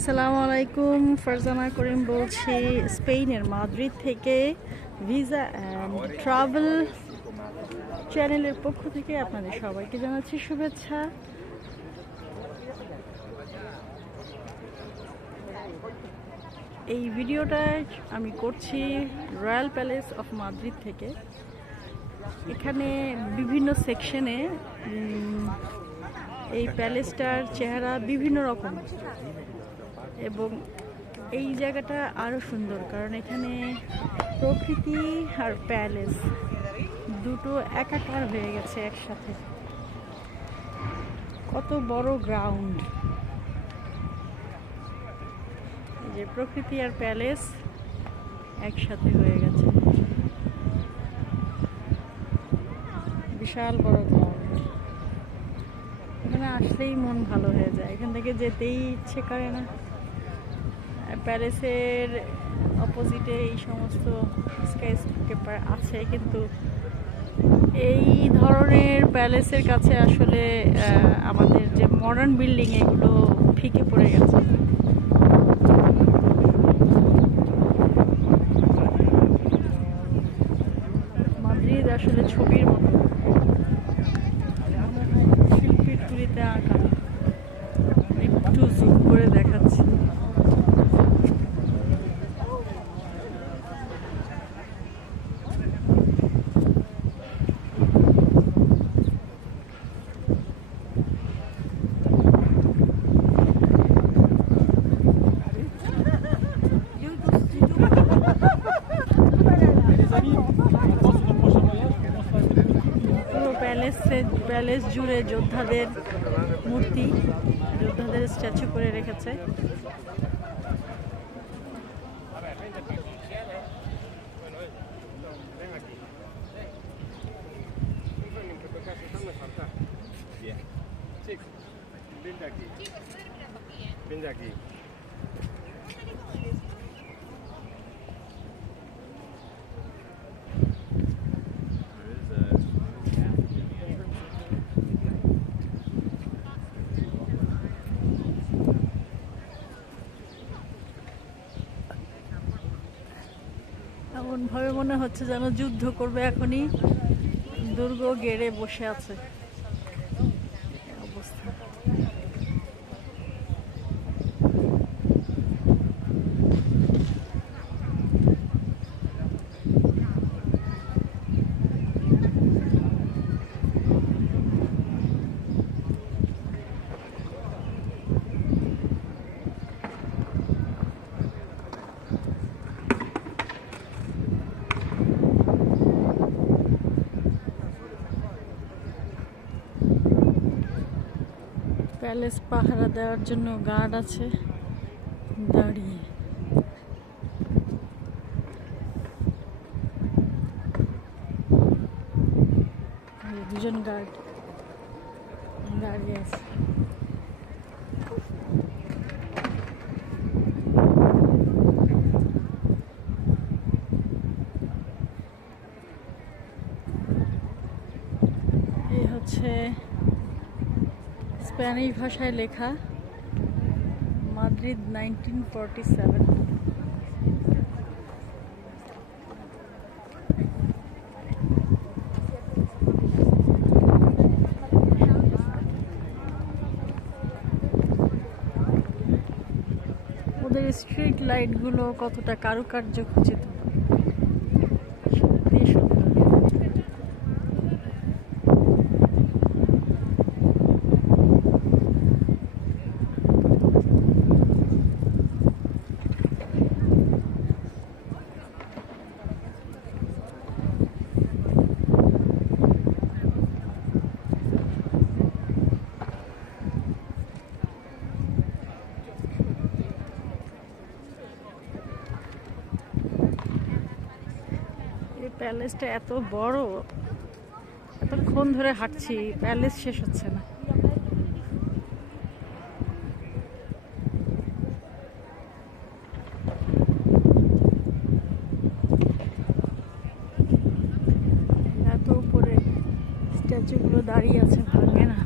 আসসালামু আলাইকুম, ফারজানা করিম বলছি স্পেনের মাদ্রিদ থেকে। ভিসা অ্যান্ড ট্রাভেল চ্যানেলের পক্ষ থেকে আপনাদের সবাইকে জানাচ্ছি শুভেচ্ছা। এই ভিডিওটা আমি করছি রয়্যাল প্যালেস অফ মাদ্রিদ থেকে। এখানে বিভিন্ন সেকশনে এই প্যালেসটার চেহারা বিভিন্ন রকম, এবং এই জায়গাটা আরও সুন্দর কারণ এখানে প্রকৃতি আর প্যালেস দুটো একাকার হয়ে গেছে একসাথে। কত বড় গ্রাউন্ড, যে প্রকৃতি আর প্যালেস একসাথে হয়ে গেছে, বিশাল বড় গ্রাউন্ড। এখানে আসলেই মন ভালো হয়ে যায়, এখান থেকে যেতেই ইচ্ছে করে না। প্যালেসের অপোজিটে এই সমস্ত স্কাইস্ক্রেপার আছে, কিন্তু এই ধরনের প্যালেসের কাছে আসলে আমাদের যে মডার্ন বিল্ডিং এগুলো ফিকে পড়ে গেছে। মাদ্রিদ আসলে ছবির মতো, শিল্পীর তুলিতে আঁকা। একটু জুম করে দেখাচ্ছি। প্যালেস জুড়ে যোদ্ধাদের মূর্তি, যোদ্ধাদের স্ট্যাচু করে রেখেছে। এমনভাবে মনে হচ্ছে যেন যুদ্ধ করবে এখনই, দুর্গ গেড়ে বসে আছে অবস্থা। প্যালেস পাহারা দেওয়ার জন্য গার্ড আছে দাঁড়িয়ে। দুজন গার্ড দাঁড়িয়ে আছে। এই হচ্ছে স্প্যানিশ ভাষায় লেখা মাদ্রিদ 1947। ওদের স্ট্রিট লাইটগুলো কতটা কারুকার্য খচিত, সত্যি সুন্দর। প্যালেসটা এত বড়, এতক্ষণ ধরে হাঁটছি, প্যালেস শেষ হচ্ছে না। এত উপরে স্ট্যাচুগুলো দাঁড়িয়ে আছে, ভাঙে না।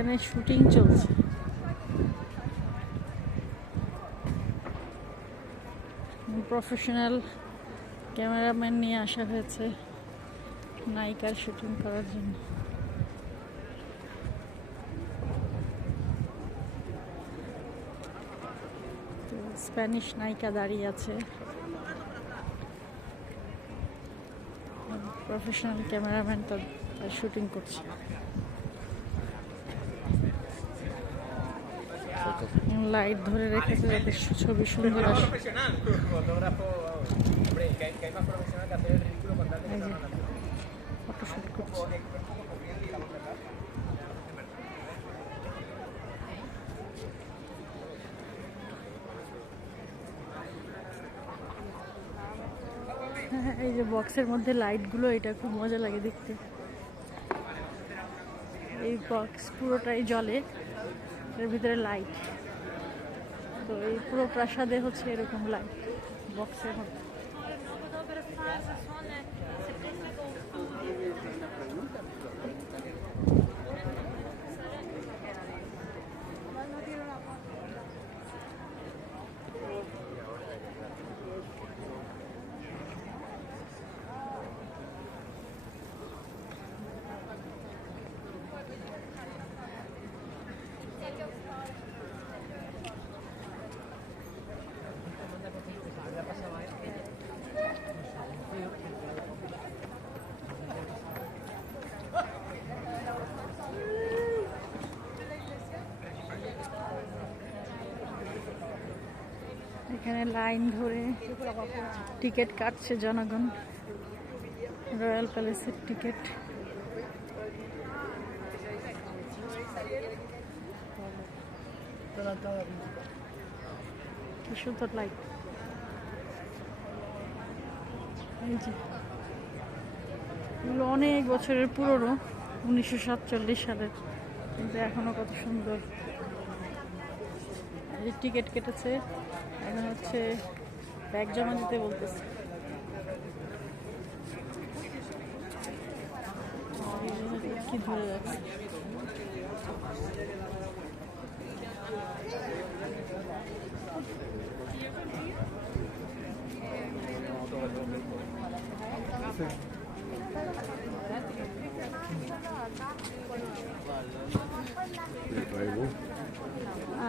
এখানে শুটিং চলছে। প্রফেশনাল ক্যামেরাম্যান নিয়ে আসা হয়েছে নায়িকার শুটিং করার জন্য। স্প্যানিশ নায়িকা দাঁড়িয়ে আছে, প্রফেশনাল ক্যামেরাম্যান তার শুটিং করছে। লাইট ধরে রেখেছে যাতে ছবি সুন্দর আসে। ফটোশুট করছে। এই যে বক্সের মধ্যে লাইটগুলো, এটা খুব মজা লাগে দেখতে। এই বক্স পুরোটাই জ্বলে, এর ভিতরে লাইট। তো এই পুরো প্রাসাদে হচ্ছে এরকম লাইট বক্সের মধ্যে। এখানে লাইন ধরে টিকিট কাটছে জনগণ, রয়্যাল প্যালেসের টিকিট। কি সুন্দর লাইট। এগুলো অনেক বছরের পুরনো, 1947 সালের, কিন্তু এখনো কত সুন্দর। এই টিকিট কেটেছে, এখন হচ্ছে ব্যাগ জমা দিতে বলতেছে। কি ধরে রাখছে।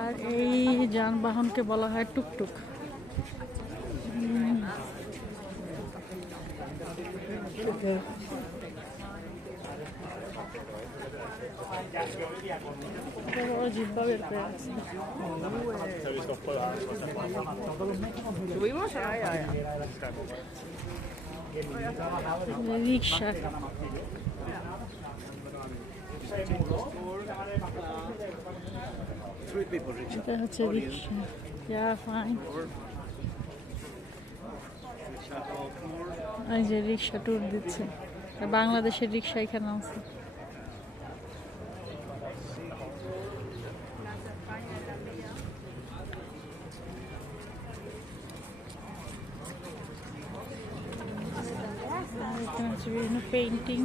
আর এই যানবাহনকে বলা হয় টুকটুক। জিব্বা বের করে রাখছে। রিক্সা, এটা হচ্ছে রিক্সা। এই যে রিক্সা ট্যুর দিচ্ছে, বাংলাদেশের রিক্সা এখানে আছে। বিভিন্ন পেইন্টিং,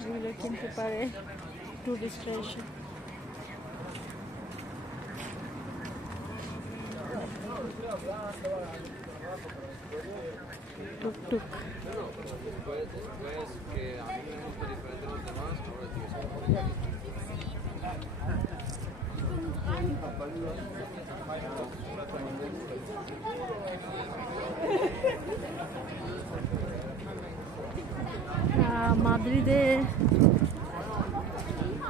এগুলো কিনতে পারে টুরিস্টরা এসে। টুকটুক। মাদ্রিদে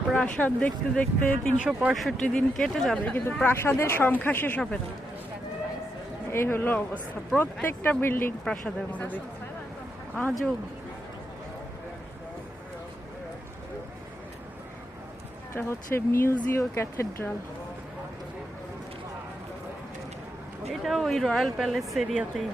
প্রাসাদ দেখতে দেখতে 365 দিন কেটে যাবে, কিন্তু প্রাসাদের সংখ্যা শেষ হবে না। এই হলো অবস্থা, প্রত্যেকটা বিল্ডিং প্রাসাদের মতো দেখতে। আজও এটা হচ্ছে মিউজিও ক্যাথেড্রাল, এটা ওই রয়্যাল প্যালেস এরিয়াতেই।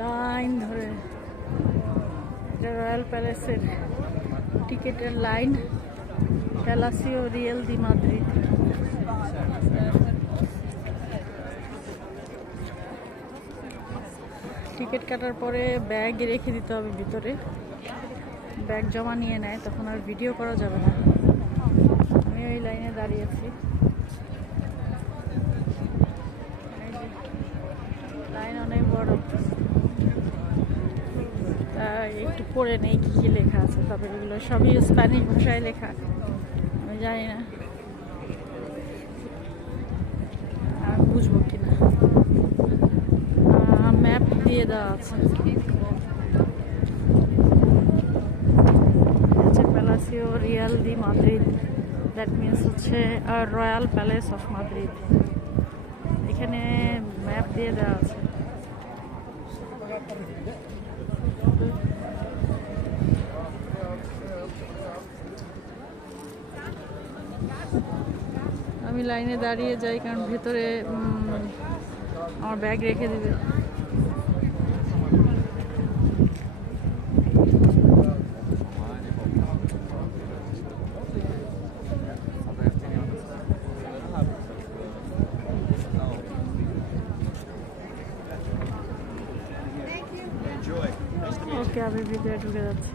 লাইন ধরে, এটা রয়্যাল প্যালেসের টিকেটের লাইন, প্যালাসিও রিয়েল দি মাদ্রিদ। টিকিট কাটার পরে ব্যাগ রেখে দিতে হবে ভিতরে, ব্যাগ জমা নিয়ে নেয়, তখন আর ভিডিও করা যাবে না। আমি ওই লাইনে দাঁড়িয়েছি, লাইন অনেক বড়, তাই একটু পড়ে নেই কি কি লেখা আছে, তবে এগুলো সবই স্প্যানিশ ভাষায় লেখা, আমি জানি না আর বুঝবো কিনা। ম্যাপ দিয়ে দেওয়া আছে, Palacio Real de Madrid, that means হচ্ছে রয়্যাল প্যালেস অফ মাদ্রিদ। এখানে ম্যাপ দিয়ে দেওয়া আছে। আমি লাইনে দাঁড়িয়ে যাই, কারণ ভেতরে আমার ব্যাগ রেখে দিবে। ওকে, আমি ভিতরে ঢুকে যাচ্ছি।